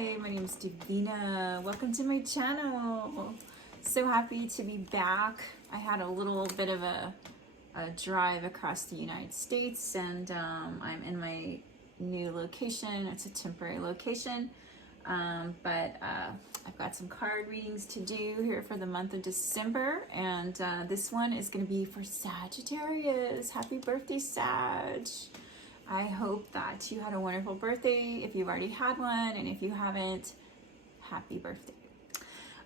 Hey, my name is Devina. Welcome to my channel. So happy to be back. I had a little bit of a drive across the United States, and I'm in my new location. It's a temporary location, but I've got some card readings to do here for the month of December, and this one is going to be for Sagittarius. Happy birthday, Sag. I hope that you had a wonderful birthday if you've already had one, and if you haven't, happy birthday.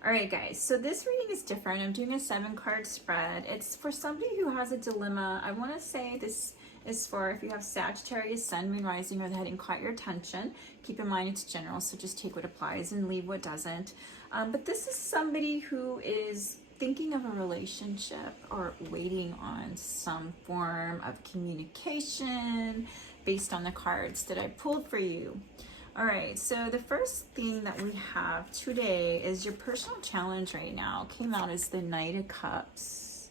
All right, guys, so this reading is different. I'm doing a 7-card spread. It's for somebody who has a dilemma. I want to say this is for if you have Sagittarius, Sun, Moon, Rising, or the heading caught your attention. Keep in mind it's general, so just take what applies and leave what doesn't. But this is somebody who is thinking of a relationship or waiting on some form of communication based on the cards that I pulled for you. All right, so the first thing that we have today is your personal challenge right now came out as the Knight of Cups.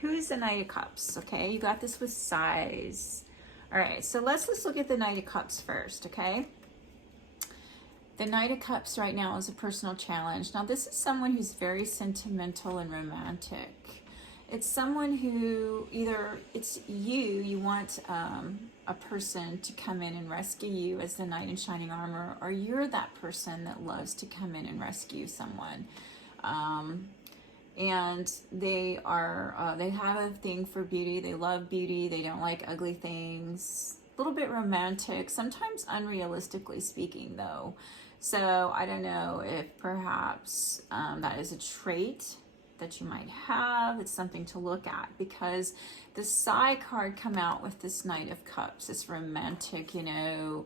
Who is the Knight of Cups? Okay, you got this with size. All right, so let's just look at the Knight of Cups first, okay? The Knight of Cups right now is a personal challenge. Now, this is someone who's very sentimental and romantic. It's someone who either it's you want a person to come in and rescue you as the knight in shining armor, or you're that person that loves to come in and rescue someone. And they are, they have a thing for beauty. They love beauty. They don't like ugly things. A little bit romantic, sometimes unrealistically speaking though. So I don't know if perhaps that is a trait that you might have. It's something to look at, because the side card come out with this Knight of Cups, this romantic, you know,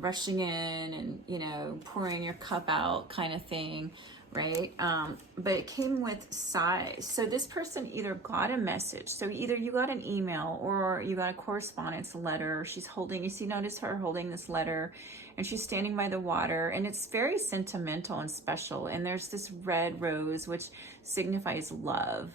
rushing in and, you know, pouring your cup out kind of thing, right? But it came with size. So this person either got a message. So either you got an email or you got a correspondence letter. She's holding, you see, notice her holding this letter, and she's standing by the water, and it's very sentimental and special. And there's this red rose, which signifies love.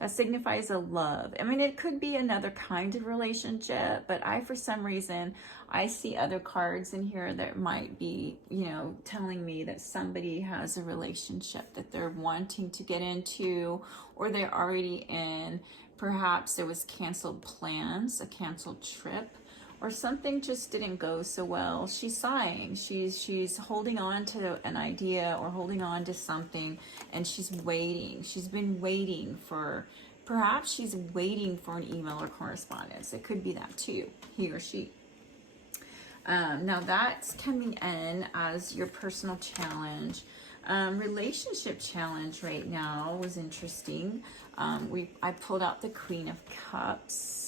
That signifies a love. I mean, it could be another kind of relationship, but for some reason, I see other cards in here that might be, you know, telling me that somebody has a relationship that they're wanting to get into, or they're already in. Perhaps there was canceled plans, a canceled trip, or something just didn't go so well. She's sighing. She's holding on to an idea or holding on to something, and she's waiting. She's been waiting for, perhaps she's waiting for an email or correspondence. It could be that too, he or she. Now that's coming in as your personal challenge. Relationship challenge right now was interesting. I pulled out the Queen of Cups.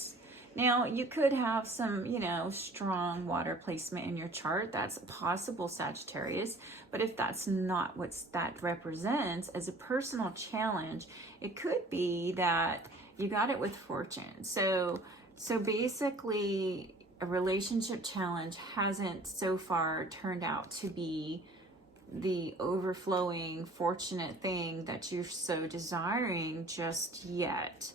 Now, you could have some, you know, strong water placement in your chart. That's possible, Sagittarius. But if that's not what that represents as a personal challenge, it could be that you got it with fortune. So basically, a relationship challenge hasn't so far turned out to be the overflowing, fortunate thing that you're so desiring just yet.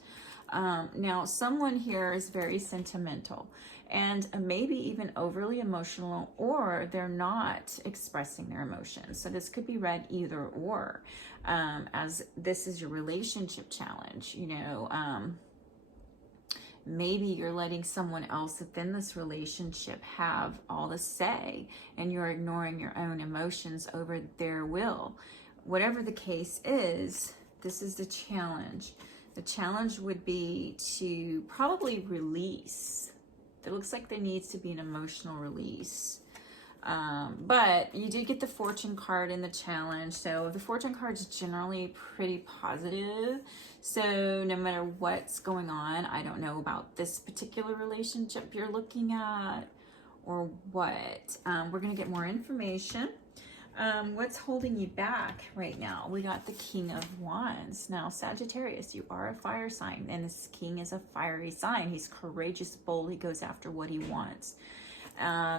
Now, someone here is very sentimental and maybe even overly emotional, or they're not expressing their emotions. So this could be read either or, as this is your relationship challenge. You know, maybe you're letting someone else within this relationship have all the say, and you're ignoring your own emotions over their will. Whatever the case is, this is the challenge. The challenge would be to probably release. It looks like there needs to be an emotional release. But you did get the Fortune card in the challenge. So the Fortune card is generally pretty positive. So no matter what's going on, I don't know about this particular relationship you're looking at or what. We're going to get more information. What's holding you back right now? We got the King of Wands. Now, Sagittarius, you are a fire sign, and this king is a fiery sign. He's courageous, bold. He goes after what he wants.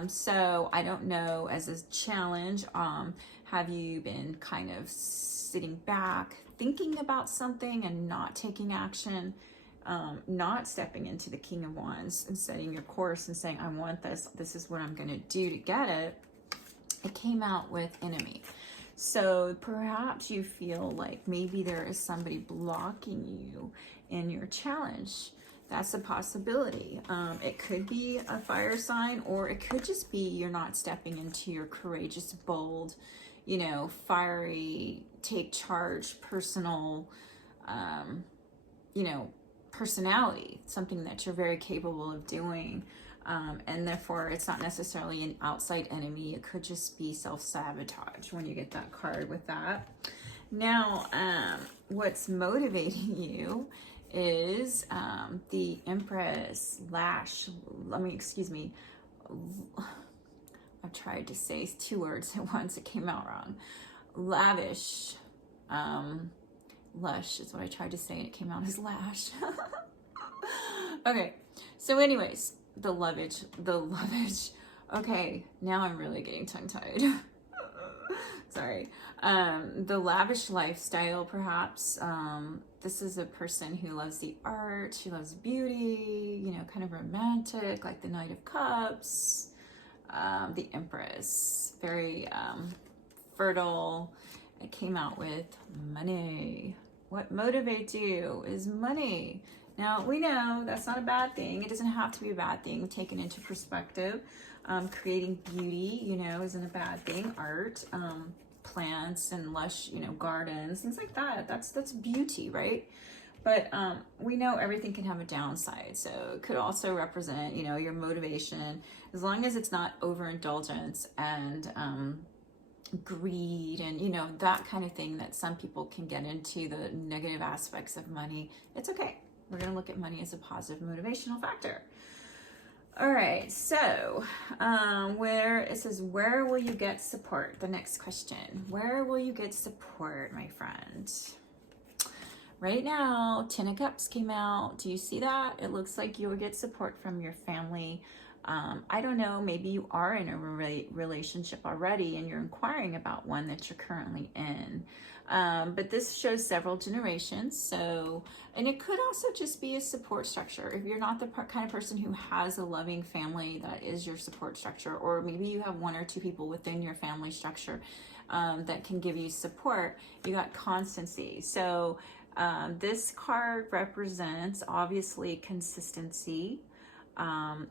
So I don't know, as a challenge, have you been kind of sitting back, thinking about something and not taking action, not stepping into the King of Wands and setting your course and saying, I want this. This is what I'm going to do to get it. it came out with enemy. So perhaps you feel like maybe there is somebody blocking you in your challenge. That's a possibility. It could be a fire sign, or it could just be you're not stepping into your courageous, bold, you know, fiery, take charge, personal, you know, personality, something that you're very capable of doing. And therefore, it's not necessarily an outside enemy. It could just be self-sabotage when you get that card with that. Now, what's motivating you is the Empress excuse me. I tried to say 2 words at once. It came out wrong. Lavish. Lush is what I tried to say, and it came out as lash. Okay. So anyways, the lovage. Okay. Now I'm really getting tongue-tied. Sorry. The lavish lifestyle, perhaps. This is a person who loves the art, she loves beauty, you know, kind of romantic, like the Knight of Cups, the Empress, very fertile. It came out with money. What motivates you is money. Now, we know that's not a bad thing. It doesn't have to be a bad thing, taken into perspective. Creating beauty, you know, isn't a bad thing. Art, plants and lush, you know, gardens, things like that. That's beauty, right? But we know everything can have a downside. So it could also represent, you know, your motivation, as long as it's not overindulgence and greed and, you know, that kind of thing that some people can get into, the negative aspects of money. It's okay. We're going to look at money as a positive motivational factor. All right, so where it says, where will you get support? The next question, where will you get support, my friend? Right now, 10 of Cups came out. Do you see that? It looks like you will get support from your family. I don't know, maybe you are in a relationship already and you're inquiring about one that you're currently in. But this shows several generations. So, and it could also just be a support structure. If you're not the kind of person who has a loving family that is your support structure, or maybe you have 1 or 2 people within your family structure that can give you support, you got constancy. So this card represents obviously consistency.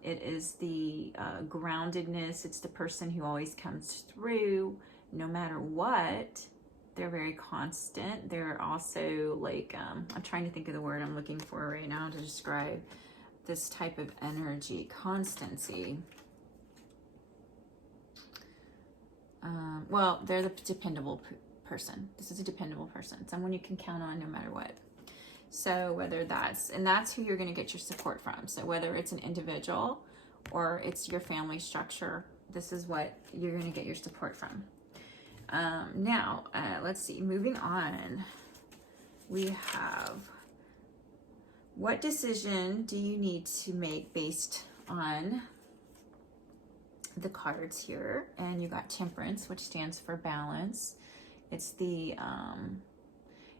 It is the groundedness. It's the person who always comes through no matter what. They're very constant. They're also like, I'm trying to think of the word I'm looking for right now to describe this type of energy, constancy. Well, they're the dependable person. This is a dependable person, someone you can count on no matter what. So whether that's who you're going to get your support from. So whether it's an individual or it's your family structure, this is what you're going to get your support from. Now, let's see, moving on, we have, what decision do you need to make based on the cards here? And you got Temperance, which stands for balance. It's the,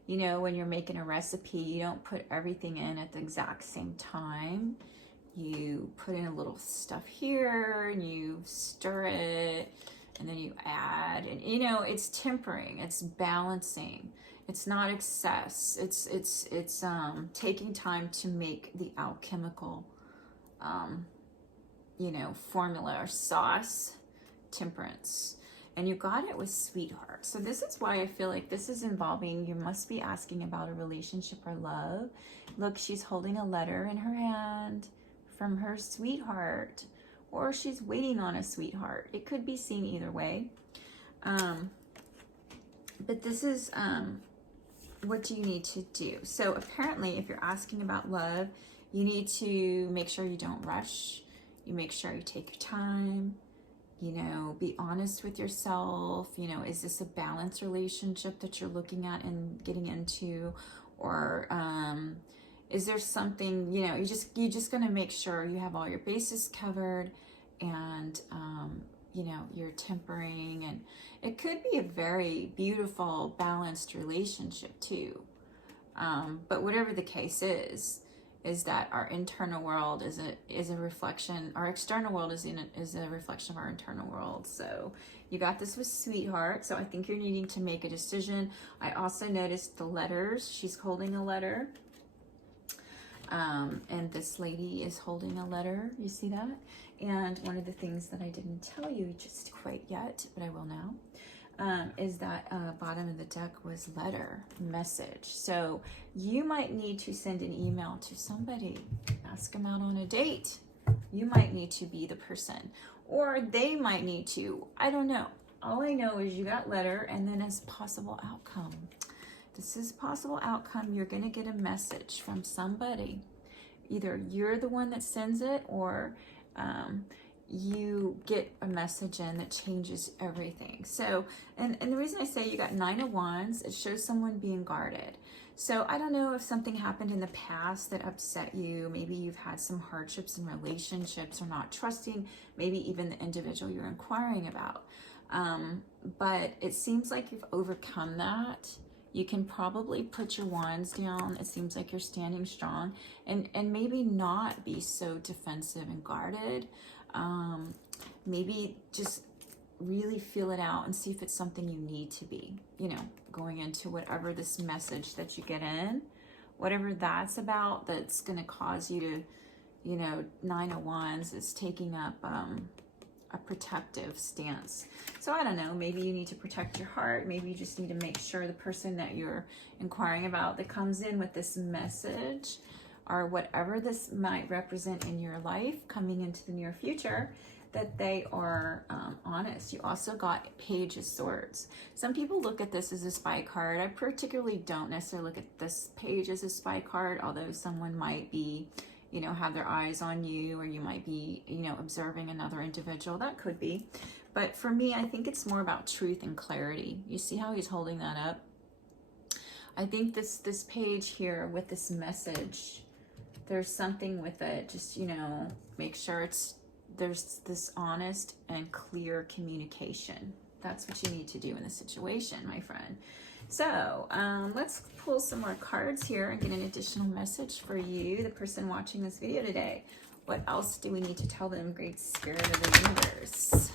you know, when you're making a recipe, you don't put everything in at the exact same time. You put in a little stuff here and you stir it, and then you add, and you know, it's tempering, it's balancing, it's not excess, it's taking time to make the alchemical you know, formula or sauce. Temperance. And you got it with Sweetheart. So this is why I feel like this is involving, you must be asking about a relationship or love. Look, she's holding a letter in her hand from her sweetheart, or she's waiting on a sweetheart. It could be seen either way. But this is what do you need to do? So apparently, if you're asking about love, you need to make sure you don't rush. You make sure you take your time. You know, be honest with yourself. You know, is this a balanced relationship that you're looking at and getting into? Or is there something, you know, you're just going to make sure you have all your bases covered, and you know, you're tempering, and it could be a very beautiful, balanced relationship too. But whatever the case is, is that our internal world is a reflection, our external world is a reflection of our internal world. So you got this with sweetheart. So I think you're needing to make a decision. I also noticed the letters. She's holding a letter. And this lady is holding a letter. You see that? And one of the things that I didn't tell you just quite yet, but I will now, is that bottom of the deck was letter, message. So you might need to send an email to somebody, ask them out on a date. You might need to be the person, or they might need to, I don't know. All I know is you got letter, and then as possible outcome. This is possible outcome. You're going to get a message from somebody. Either you're the one that sends it, or you get a message in that changes everything. So, and the reason I say you got 9 of Wands, it shows someone being guarded. So I don't know if something happened in the past that upset you. Maybe you've had some hardships in relationships, or not trusting, maybe even the individual you're inquiring about. But it seems like you've overcome that. You can probably put your wands down. It seems like you're standing strong, and maybe not be so defensive and guarded. Maybe just really feel it out and see if it's something you need to be, you know, going into whatever this message that you get in, whatever that's about, that's going to cause you to, you know, 9 of Wands is taking up a protective stance. So I don't know, maybe you need to protect your heart. Maybe you just need to make sure the person that you're inquiring about that comes in with this message, or whatever this might represent in your life coming into the near future, that they are honest. You also got Page of Swords. Some people look at this as a spy card. I particularly don't necessarily look at this page as a spy card, although someone might be, you know, have their eyes on you, or you might be, you know, observing another individual. That could be. But for me, I think it's more about truth and clarity. You see how he's holding that up? I think this page here with this message, there's something with it. Just, you know, make sure there's this honest and clear communication. That's what you need to do in this situation, my friend. So let's pull some more cards here and get an additional message for you, the person watching this video today. What else do we need to tell them, Great Spirit of the Universe?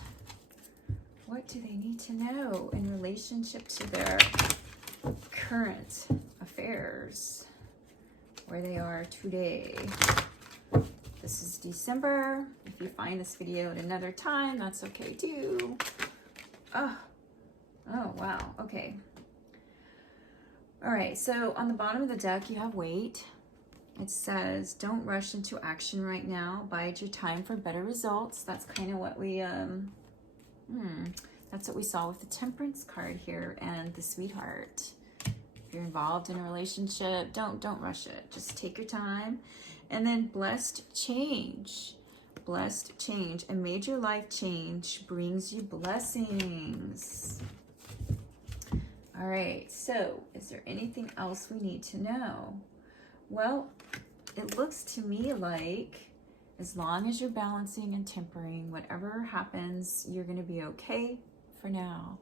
What do they need to know in relationship to their current affairs, where they are today? This is December. If you find this video at another time, that's okay too. Oh wow, okay. All right, so on the bottom of the deck, you have wait. It says, don't rush into action right now. Bide your time for better results. That's kind of what we, that's what we saw with the Temperance card here and the Sweetheart. If you're involved in a relationship, don't rush it. Just take your time. And then blessed change. Blessed change. A major life change brings you blessings. All right, so is there anything else we need to know? Well, it looks to me like as long as you're balancing and tempering, whatever happens, you're going to be okay for now.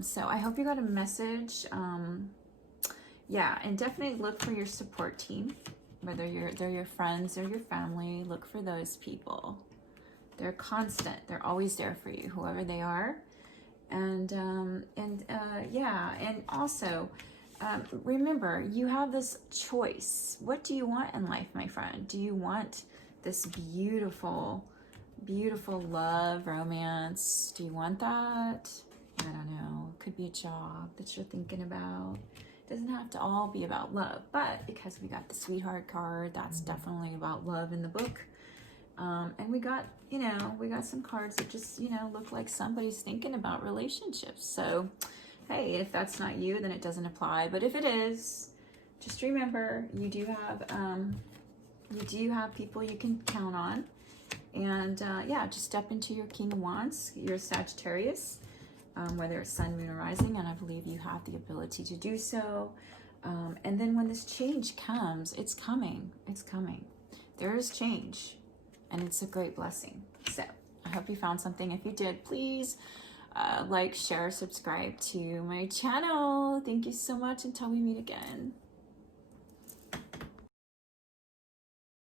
So I hope you got a message. Yeah, and definitely look for your support team, whether they're your friends or your family. Look for those people. They're constant. They're always there for you, whoever they are. And yeah, and also remember, you have this choice. What do you want in life, my friend? Do you want this beautiful, beautiful love, romance? Do you want that? I don't know. It could be a job that you're thinking about. It doesn't have to all be about love, but because we got the Sweetheart card, that's definitely about love in the book. And we got, you know, we got some cards that just, you know, look like somebody's thinking about relationships. So, hey, if that's not you, then it doesn't apply. But if it is, just remember, you do have people you can count on. And yeah, just step into your King of Wands, your Sagittarius, whether it's Sun, Moon, or Rising, and I believe you have the ability to do so. And then when this change comes, it's coming. It's coming. There is change. And it's a great blessing. So I hope you found something. If you did, please like, share, subscribe to my channel. Thank you so much. Until we meet again.